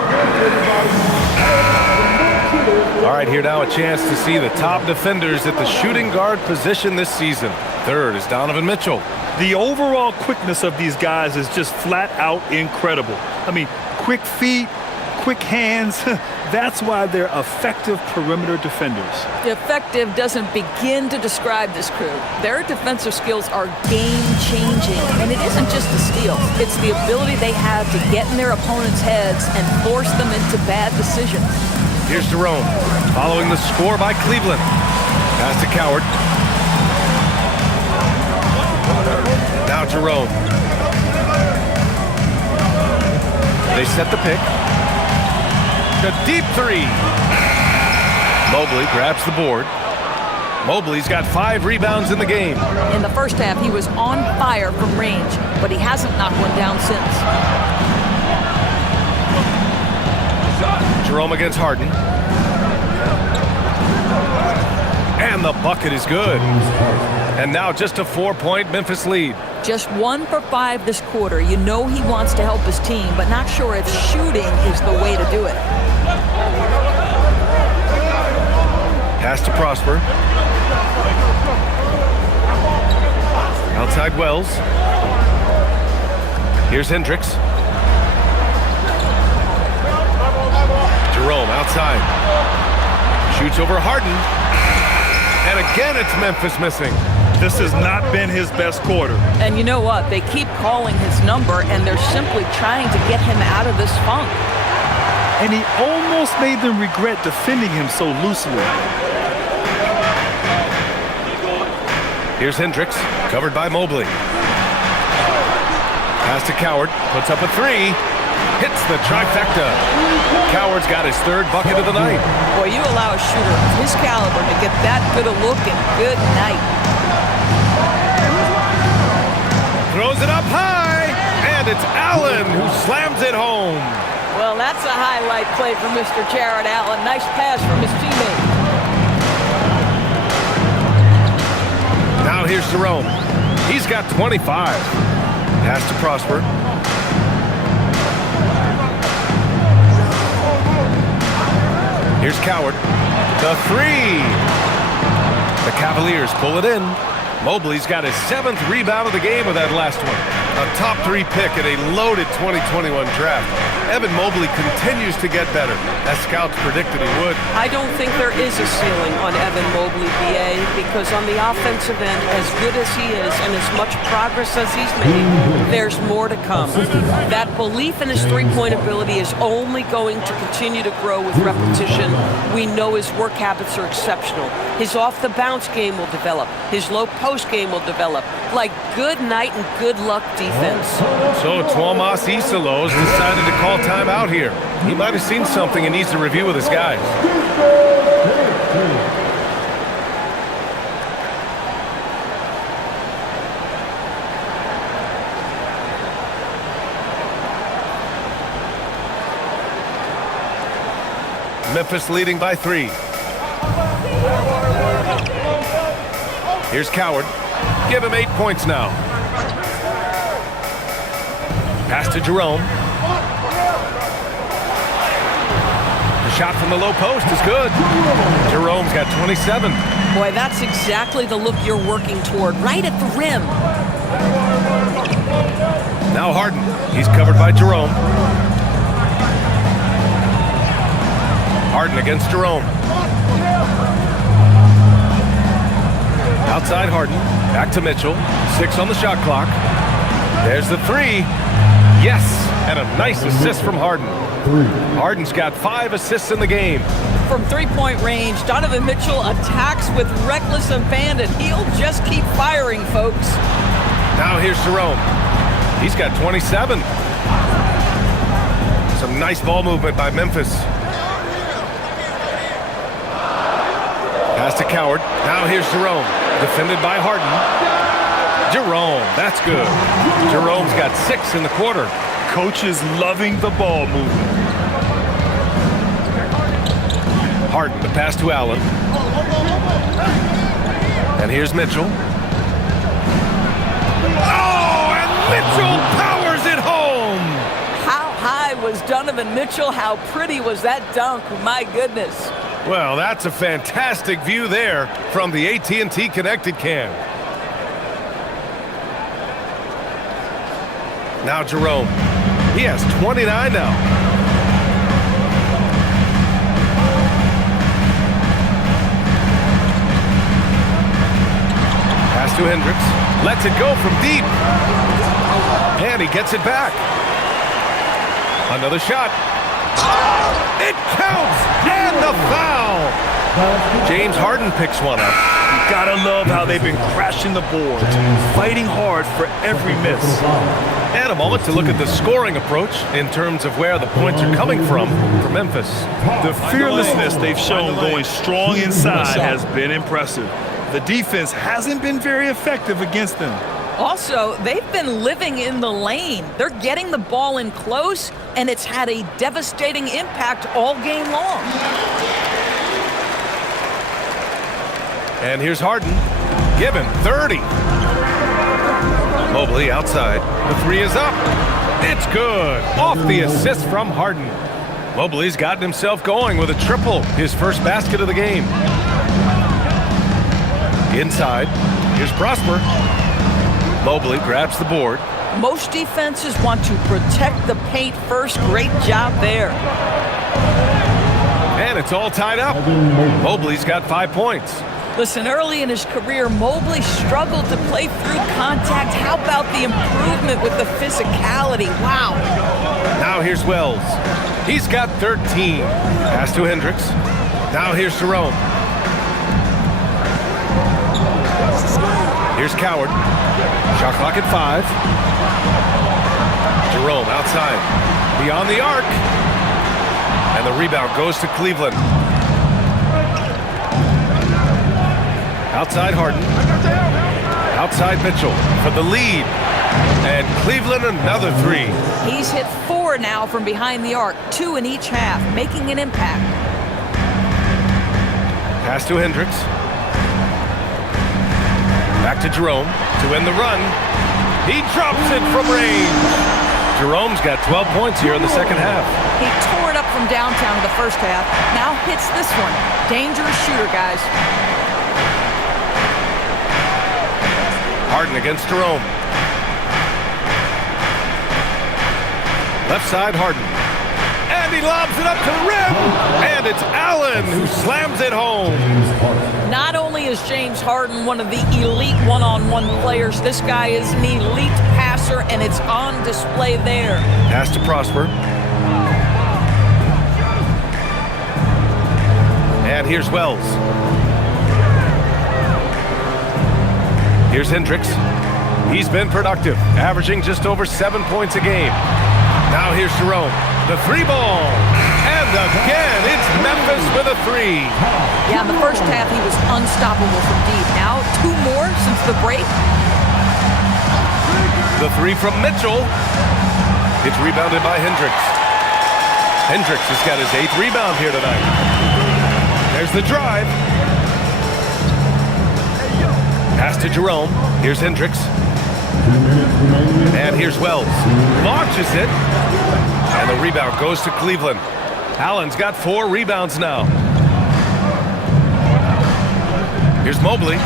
All right, here now a chance to see the top defenders at the shooting guard position this season. 3rd is Donovan Mitchell. The overall quickness of these guys is just flat out incredible. I mean, quick feet, quick hands. That's why they're effective perimeter defenders. Effective doesn't begin to describe this crew. Their defensive skills are game-changing, and it isn't just the steals. It's the ability they have to get in their opponents' heads and force them into bad decisions. Here's Jerome, following the score by Cleveland. Pass to Coward. Now Jerome. They set the pick. The deep 3. Mobley grabs the board. Mobley's got 5 rebounds in the game. In the first half, he was on fire from range, but he hasn't knocked one down since. Jerome against Harden. And the bucket is good. And now just a 4-point Memphis lead. Just 1 for 5 this quarter. You know he wants to help his team, but not sure if shooting is the way to do it. Pass to Prosper. Outside Wells. Here's Hendricks. Jerome outside. Shoots over Harden. And again, it's Memphis missing. This has not been his best quarter. And you know what? They keep calling his number, and they're simply trying to get him out of this funk. And he almost made them regret defending him so loosely. Here's Hendricks, covered by Mobley. Pass to Coward, puts up a 3. Hits the trifecta. Coward's got his 3rd bucket of the night. Boy, you allow a shooter of his caliber to get that good a look, and good night. Throws it up high, and it's Allen who slams it home. Well, that's a highlight play for Mr. Jared Allen. Nice pass from his teammate. Now here's Jerome. He's got 25. Pass to Prosper. Here's Coward. The 3. The Cavaliers pull it in. Mobley's got his 7th rebound of the game with that last one. A top 3 pick in a loaded 2021 draft. Evan Mobley continues to get better, as scouts predicted he would. I don't think there is a ceiling on Evan Mobley, BA, because on the offensive end, as good as he is and as much progress as he's made, there's more to come. That belief in his three-point ability is only going to continue to grow with repetition. We know his work habits are exceptional. His off-the-bounce game will develop. His low-post game will develop. Like good night and good luck defense. So Tuomas Isalos decided to call timeout here. He might have seen something and needs to review with his guys. Memphis leading by 3. Here's Coward. Give him 8 points now. Pass to Jerome. The shot from the low post is good. Jerome's got 27. Boy, that's exactly the look you're working toward, right at the rim. Now Harden. He's covered by Jerome. Harden against Jerome. Outside Harden. Back to Mitchell. 6 on the shot clock. There's the 3. Yes, and a nice assist from Harden. Harden's got 5 assists in the game. From three-point range, Donovan Mitchell attacks with reckless abandon. He'll just keep firing, folks. Now here's Jerome. He's got 27. Some nice ball movement by Memphis. Pass to Coward. Now here's Jerome. Defended by Harden. Jerome, that's good. Jerome's got 6 in the quarter. Coach is loving the ball movement. Harden, the pass to Allen. And here's Mitchell. Oh, and Mitchell powers it home! How high was Donovan Mitchell? How pretty was that dunk? My goodness. Well, that's a fantastic view there from the AT&T Connected Cam. Now Jerome. He has 29 now. Pass to Hendricks. Lets it go from deep. And he gets it back. Another shot. It counts! And the foul! James Harden picks one up. You gotta love how they've been crashing the boards, fighting hard for every miss. And a moment to look at the scoring approach in terms of where the points are coming from for Memphis. The fearlessness they've shown going strong inside has been impressive. The defense hasn't been very effective against them. Also, they've been living in the lane. They're getting the ball in close, and it's had a devastating impact all game long. And here's Harden. Give him 30. Mobley outside. The three is up. It's good. Off the assist from Harden. Mobley's gotten himself going with a triple. His first basket of the game. Inside. Here's Prosper. Mobley grabs the board. Most defenses want to protect the paint first. Great job there. And it's all tied up. Mobley's got 5 points. Listen, early in his career, Mobley struggled to play through contact. How about the improvement with the physicality? Wow. Now here's Wells. He's got 13. Pass to Hendricks. Now here's Jerome. Here's Coward. Shot clock at 5. Jerome outside. Beyond the arc. And the rebound goes to Cleveland. Outside Harden. Outside Mitchell for the lead. And Cleveland another 3. He's hit 4 now from behind the arc, 2 in each half, making an impact. Pass to Hendricks. Back to Jerome to end the run. He drops it from range. Jerome's got 12 points here in the second half. He tore it up from downtown in the first half. Now hits this one. Dangerous shooter, guys. Harden against Jerome. Left side, Harden. And he lobs it up to the rim. And it's Allen who slams it home. Not only is James Harden one of the elite one-on-one players, this guy is an elite passer, and it's on display there. Pass to Prosper. And here's Wells. Here's Hendricks. He's been productive, averaging just over 7 points a game. Now here's Jerome. The 3-ball. And again, it's Memphis with a 3. Yeah, in the first half, he was unstoppable from deep. Now, 2 more since the break. The 3 from Mitchell. It's rebounded by Hendricks. Hendricks has got his 8th rebound here tonight. There's the drive. Pass to Jerome. Here's Hendricks. And here's Wells. Launches it. And the rebound goes to Cleveland. Allen's got 4 rebounds now. Here's Mobley.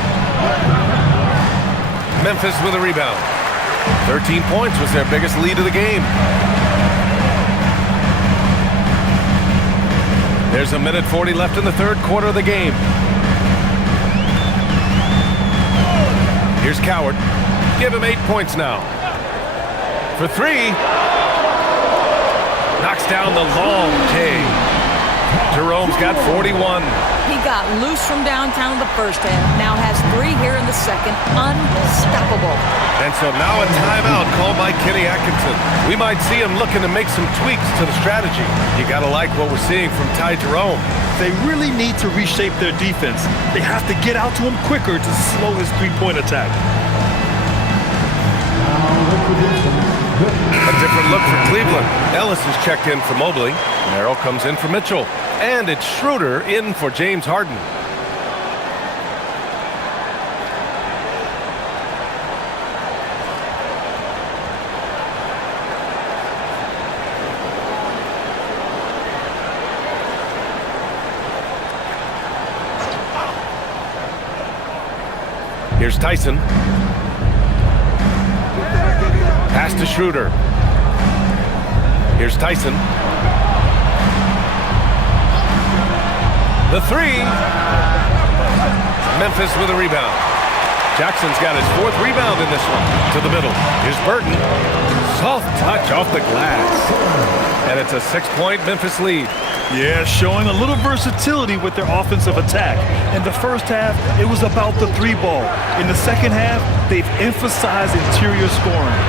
Memphis with a rebound. 13 points was their biggest lead of the game. There's a minute 40 left in the third quarter of the game. Here's Coward. Give him 8 points now. For 3. Knocks down the long K. Jerome's got 41. He got loose from downtown in the first half. Now has 3 here in the second. Unstoppable. And so now a timeout called by Kenny Atkinson. We might see him looking to make some tweaks to the strategy. You got to like what we're seeing from Ty Jerome. They really need to reshape their defense. They have to get out to him quicker to slow his three-point attack. A different look for Cleveland. Ellis is checked in for Mobley. Merrill comes in for Mitchell. And it's Schroeder in for James Harden. Here's Tyson. Pass to Schroeder. Here's Tyson. The 3. Memphis with a rebound. Jackson's got his 4th rebound in this one. To the middle. Here's Burton. Soft touch off the glass. And it's a 6-point Memphis lead. Yeah, showing a little versatility with their offensive attack. In the first half, it was about the 3-ball. In the second half, they've emphasized interior scoring.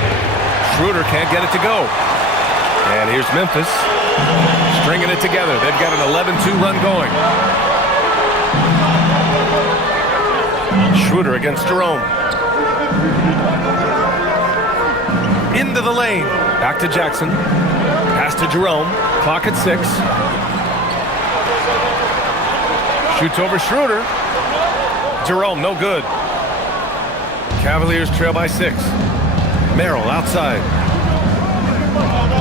Schroeder can't get it to go. And here's Memphis stringing it together. They've got an 11-2 run going. Schroeder against Jerome. into the lane. Back to Jackson. Pass to Jerome. Clock at 6. Shoots over Schroeder. Jerome, no good. Cavaliers trail by 6. Merrill outside.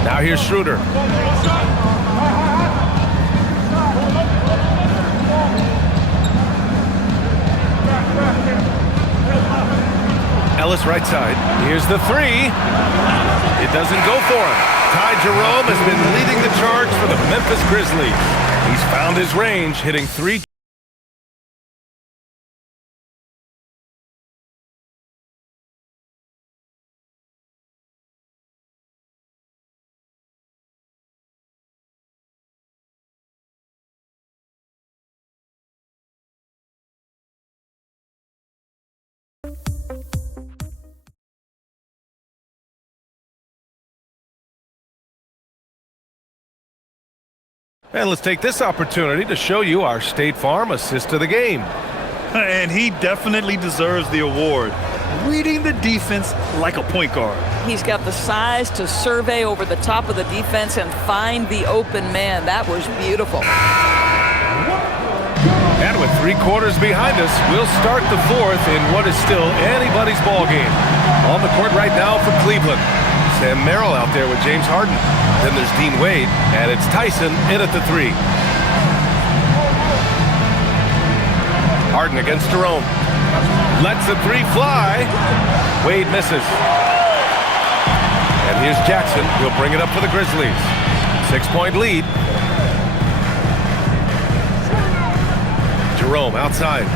Now here's Schroeder. Ellis right side. Here's the 3. It doesn't go for him. Ty Jerome has been leading the charge for the Memphis Grizzlies. He's found his range, hitting 3. And let's take this opportunity to show you our State Farm assist of the game. And he definitely deserves the award. Reading the defense like a point guard. He's got the size to survey over the top of the defense and find the open man. That was beautiful. And with 3 quarters behind us, we'll start the 4th in what is still anybody's ball game. On the court right now for Cleveland. Sam Merrill out there with James Harden. Then there's Dean Wade, and it's Tyson in at the 3. Harden against Jerome. Lets the 3 fly. Wade misses. And here's Jackson. He'll bring it up for the Grizzlies. 6-point lead. Jerome outside.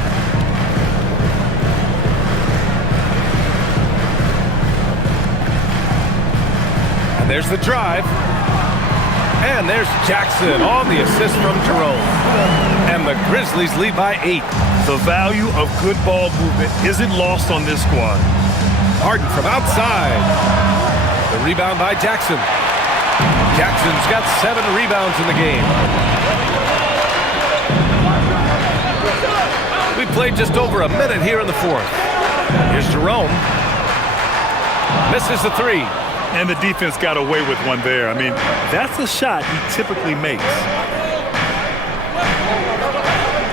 And there's the drive. And there's Jackson on the assist from Jerome. And the Grizzlies lead by 8. The value of good ball movement isn't lost on this squad. Harden from outside. The rebound by Jackson. Jackson's got 7 rebounds in the game. We played just over a minute here in the 4th. Here's Jerome. Misses the 3. And the defense got away with one there. I mean, that's a shot he typically makes.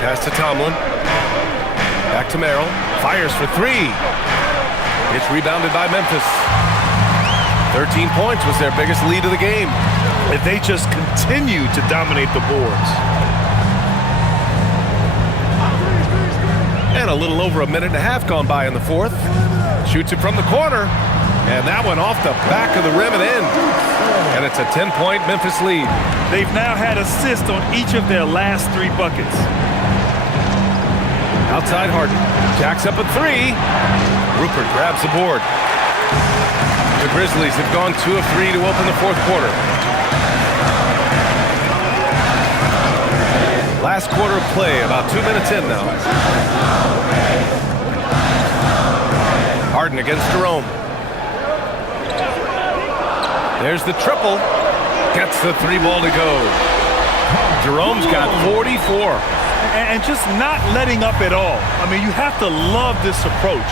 Pass to Tomlin. Back to Merrill. Fires for 3. It's rebounded by Memphis. 13 points was their biggest lead of the game. And they just continue to dominate the boards. And a little over a minute and a half gone by in the 4th. Shoots it from the corner. And that one off the back of the rim and in. And it's a 10-point Memphis lead. They've now had assists on each of their last 3 buckets. Outside Harden. Jacks up a 3. Rupert grabs the board. The Grizzlies have gone 2 of 3 to open the 4th quarter. Last quarter of play, about 2 minutes in now. Harden against Jerome. There's the triple. Gets the 3 ball to go. Jerome's got 44. And just not letting up at all. I mean, you have to love this approach.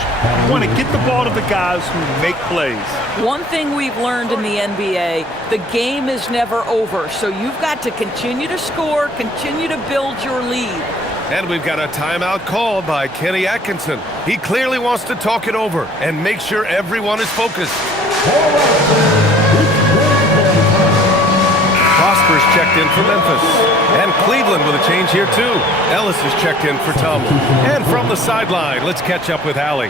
You want to get the ball to the guys who make plays. One thing we've learned in the NBA, the game is never over. So you've got to continue to score, continue to build your lead. And we've got a timeout called by Kenny Atkinson. He clearly wants to talk it over and make sure everyone is focused. Prosper's checked in for Memphis. And Cleveland with a change here too. Ellis is checked in for Tomlin. And from the sideline, let's catch up with Allie.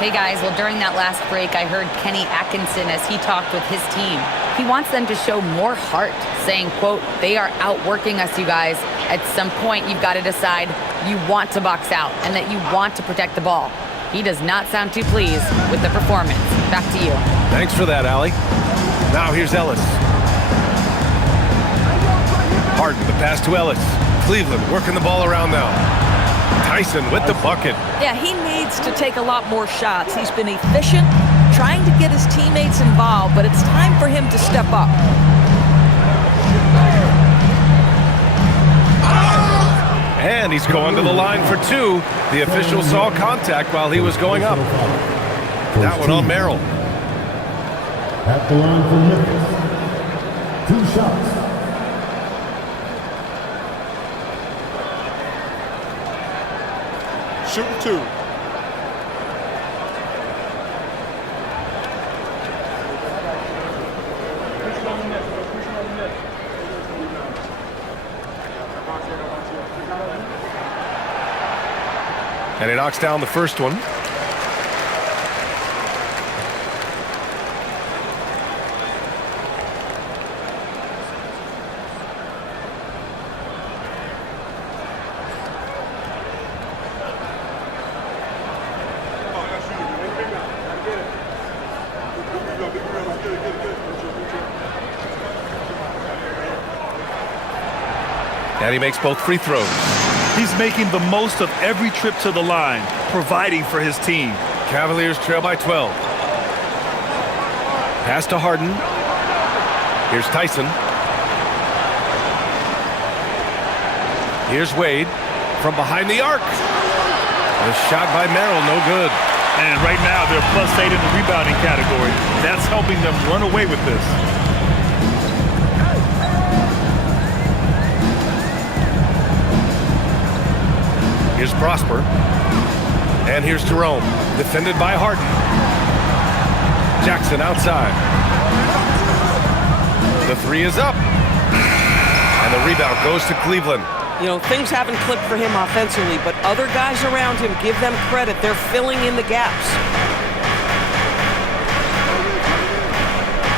Hey guys, well during that last break, I heard Kenny Atkinson as he talked with his team. He wants them to show more heart, saying, quote, they are outworking us, you guys. At some point, you've got to decide you want to box out and that you want to protect the ball. He does not sound too pleased with the performance. Back to you. Thanks for that, Allie. Now here's Ellis. Harden, the pass to Ellis. Cleveland working the ball around now. Tyson with the bucket. Yeah, he needs to take a lot more shots. He's been efficient, trying to get his teammates involved, but it's time for him to step up. And he's going to the line for 2. The official saw contact while he was going up. That one on Merrill. At the line for Memphis, 2 shots. Shooting 2. And he knocks down the first one. And he makes both free throws. He's making the most of every trip to the line, providing for his team. Cavaliers trail by 12. Pass to Harden. Here's Tyson. Here's Wade from behind the arc. The shot by Merrill, no good. And right now, they're +8 in the rebounding category. That's helping them run away with this. Here's Prosper. And here's Jerome, defended by Harden. Jackson outside. The three is up. And the rebound goes to Cleveland. You know, things haven't clicked for him offensively, but other guys around him, give them credit. They're filling in the gaps.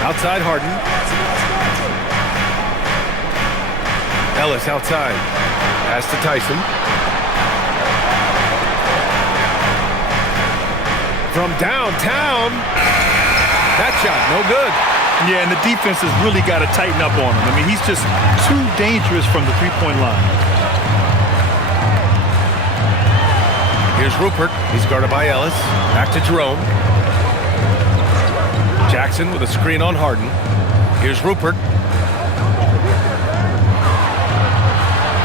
Outside Harden. Ellis outside. Pass to Tyson. From downtown. That shot, no good. Yeah, and the defense has really got to tighten up on him. I mean, he's just too dangerous from the three-point line. Here's Rupert. He's guarded by Ellis. Back to Jerome. Jackson with a screen on Harden. Here's Rupert.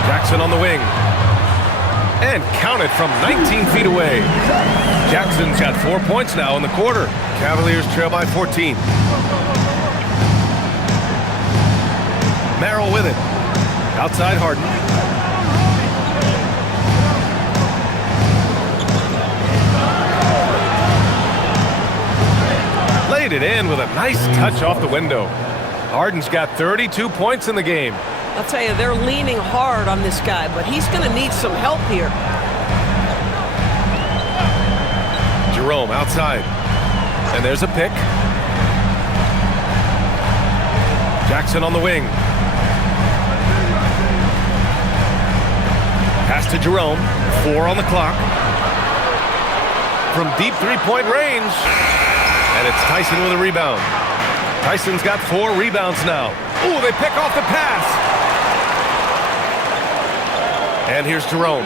Jackson on the wing. And counted from 19 feet away. Jackson's got 4 points now in the quarter. Cavaliers trail by 14. Merrill with it. Outside Harden. Laid it in with a nice touch off the window. Harden's got 32 points in the game. I'll tell you, they're leaning hard on this guy, but he's going to need some help here. Jerome outside. And there's a pick. Jackson on the wing. Pass to Jerome. 4 on the clock. From deep three-point range. And it's Tyson with a rebound. Tyson's got 4 rebounds now. Ooh, they pick off the pass. And here's Jerome.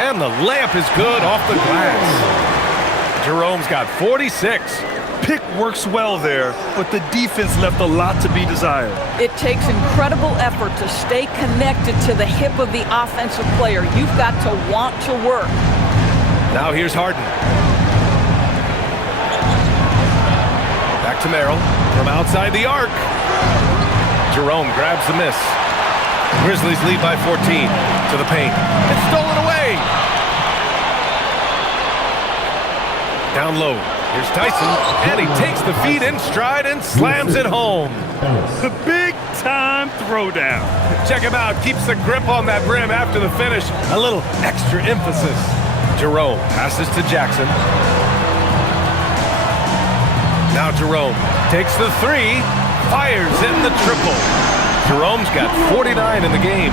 And the layup is good off the glass. Jerome's got 46. Pick works well there, but the defense left a lot to be desired. It takes incredible effort to stay connected to the hip of the offensive player. You've got to want to work. Now here's Harden. Back to Merrill from outside the arc. Jerome grabs the miss. Grizzlies lead by 14 to the paint. It's stolen away. Down low. Here's Tyson, and he takes the feed in stride and slams it home. The big-time throwdown. Check him out. Keeps the grip on that rim after the finish. A little extra emphasis. Jerome passes to Jackson. Now Jerome takes the 3, fires in the triple. Jerome's got 49 in the game.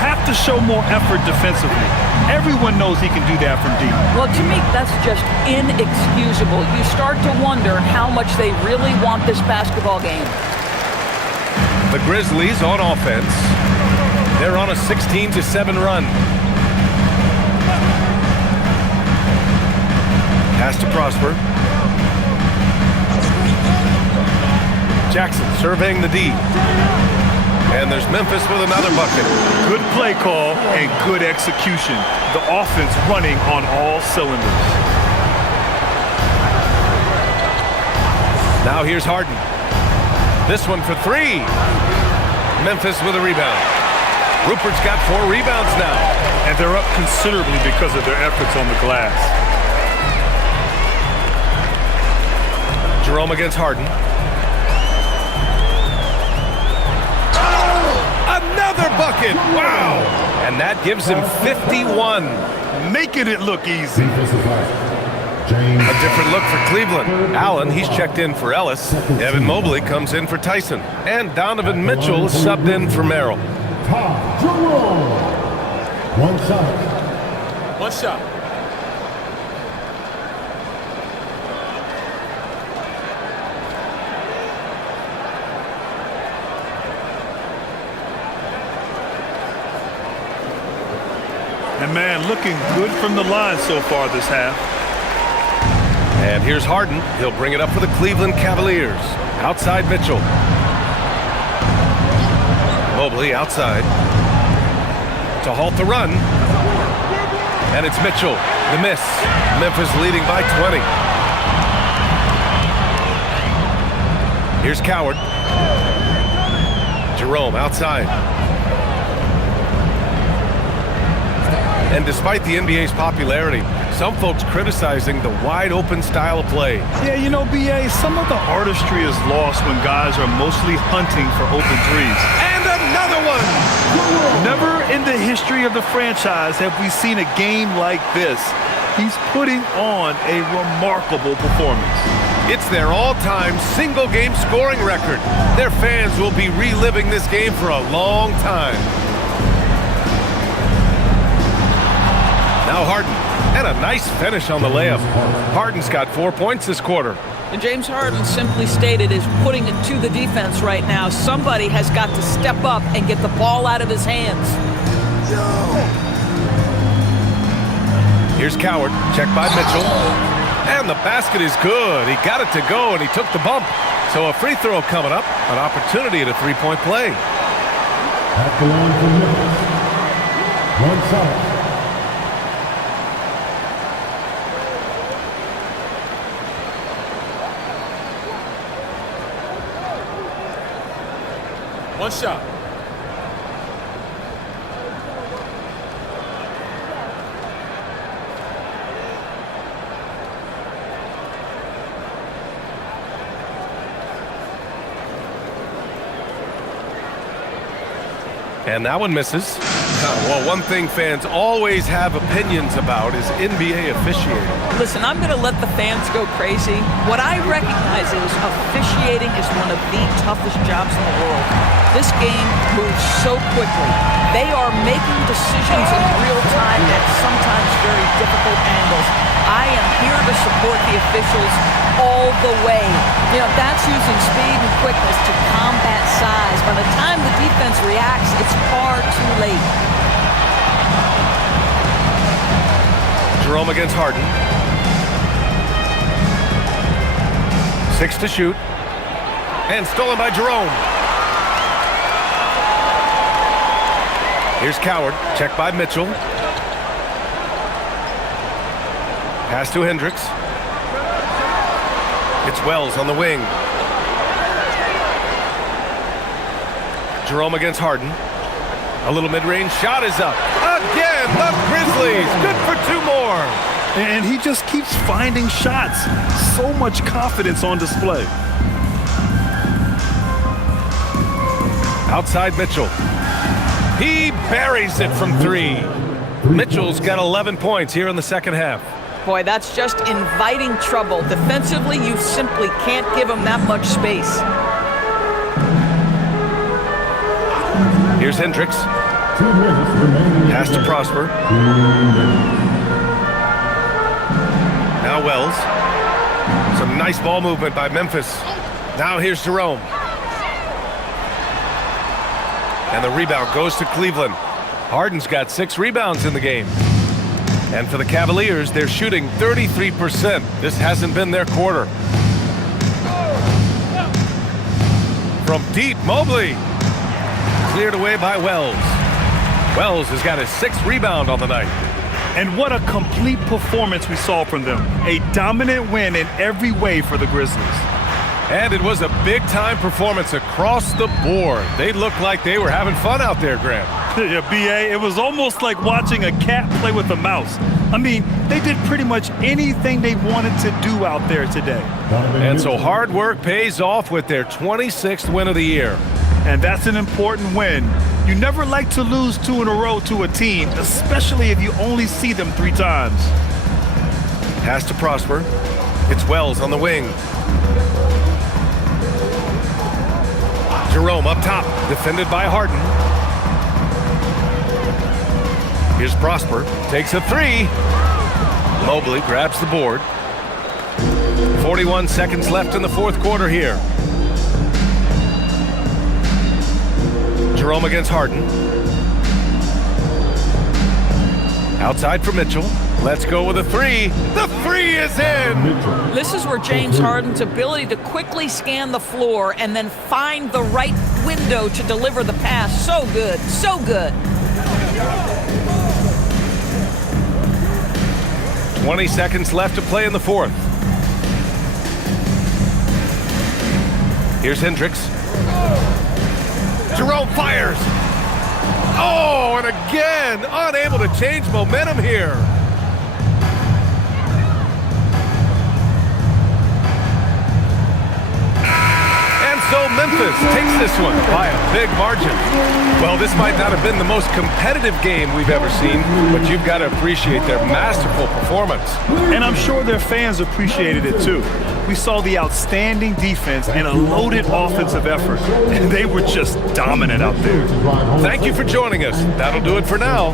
Have to show more effort defensively. Everyone knows he can do that from deep. Well, to me, that's just inexcusable. You start to wonder how much they really want this basketball game. The Grizzlies on offense. They're on a 16-7 run. Pass to Prosper. Jackson surveying the D. And there's Memphis with another bucket. Good play call and good execution. The offense running on all cylinders. Now here's Harden. This one for three. Memphis with a rebound. Rupert's got 4 rebounds now. And they're up considerably because of their efforts on the glass. Jerome against Harden. Another bucket! Wow! And that gives him 51. Making it look easy. A different look for Cleveland. Allen, he's checked in for Ellis. Evan Mobley comes in for Tyson. And Donovan Mitchell is subbed in for Merrill. Jerome. One shot. One shot. And man, looking good from the line so far this half. And here's Harden. He'll bring it up for the Cleveland Cavaliers. Outside Mitchell. Mobley outside. To halt the run. And it's Mitchell. The miss. Memphis leading by 20. Here's Coward. Jerome outside. And despite the NBA's popularity, some folks criticizing the wide-open style of play. Yeah, you know, B.A., some of the artistry is lost when guys are mostly hunting for open threes. And another one! Never in the history of the franchise have we seen a game like this. He's putting on a remarkable performance. It's their all-time single-game scoring record. Their fans will be reliving this game for a long time. Now Harden, and a nice finish on the layup. Harden's got 4 points this quarter. And James Harden simply stated is putting it to the defense right now. Somebody has got to step up and get the ball out of his hands. Here's Coward, checked by Mitchell. And the basket is good. He got it to go, and he took the bump. So a free throw coming up, an opportunity at a three-point play. At the line for Memphis. One shot. One shot. And that one misses. Well, one thing fans always have opinions about is NBA officiating. Listen, I'm going to let the fans go crazy. What I recognize is officiating is one of the toughest jobs in the world. This game moves so quickly. They are making decisions in real time at sometimes very difficult angles. I am here to support the officials all the way. You know, that's using speed and quickness to combat size. By the time the defense reacts, it's far too late. Jerome against Harden. 6 to shoot. And stolen by Jerome. Here's Coward, checked by Mitchell. Pass to Hendricks. It's Wells on the wing. Jerome against Harden. A little mid-range shot is up. Again, the Grizzlies. Good for 2 more. And he just keeps finding shots. So much confidence on display. Outside Mitchell. He buries it from 3. Mitchell's got 11 points here in the second half. Boy, that's just inviting trouble. Defensively, you simply can't give him that much space. Here's Hendricks. 2 minutes remaining. Pass to Prosper. Now Wells. Some nice ball movement by Memphis. Now here's Jerome. And the rebound goes to Cleveland. Harden's got 6 rebounds in the game. And for the Cavaliers, they're shooting 33%. This hasn't been their quarter. From deep, Mobley. cleared away by Wells. Wells has got his 6th rebound on the night. And what a complete performance we saw from them. A dominant win in every way for the Grizzlies. And it was a big-time performance across the board. They looked like they were having fun out there, Grant. Yeah, B.A., it was almost like watching a cat play with a mouse. I mean, they did pretty much anything they wanted to do out there today. And so hard work pays off with their 26th win of the year. And that's an important win. You never like to lose 2 in a row to a team, especially if you only see them 3 times. Pass to Prosper. It's Wells on the wing. Jerome up top, defended by Harden. Here's Prosper, takes a 3. Mobley grabs the board. 41 seconds left in the 4th quarter here. Jerome against Harden. Outside for Mitchell. Let's go with a 3. The 3 is in! This is where James Harden's ability to quickly scan the floor and then find the right window to deliver the pass. So good, so good. 20 seconds left to play in the 4th. Here's Hendricks. Jerome fires. Oh, and again, unable to change momentum here. And so Memphis takes this one by a big margin. Well, this might not have been the most competitive game we've ever seen, but you've got to appreciate their masterful performance. And I'm sure their fans appreciated it too. We saw the outstanding defense and a loaded offensive effort, and they were just dominant out there. Thank you for joining us. That'll do it for now.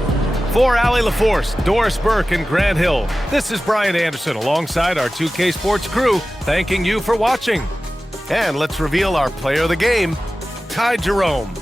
For Allie LaForce, Doris Burke, and Grant Hill, this is Brian Anderson alongside our 2K Sports crew, thanking you for watching. And let's reveal our player of the game, Ty Jerome.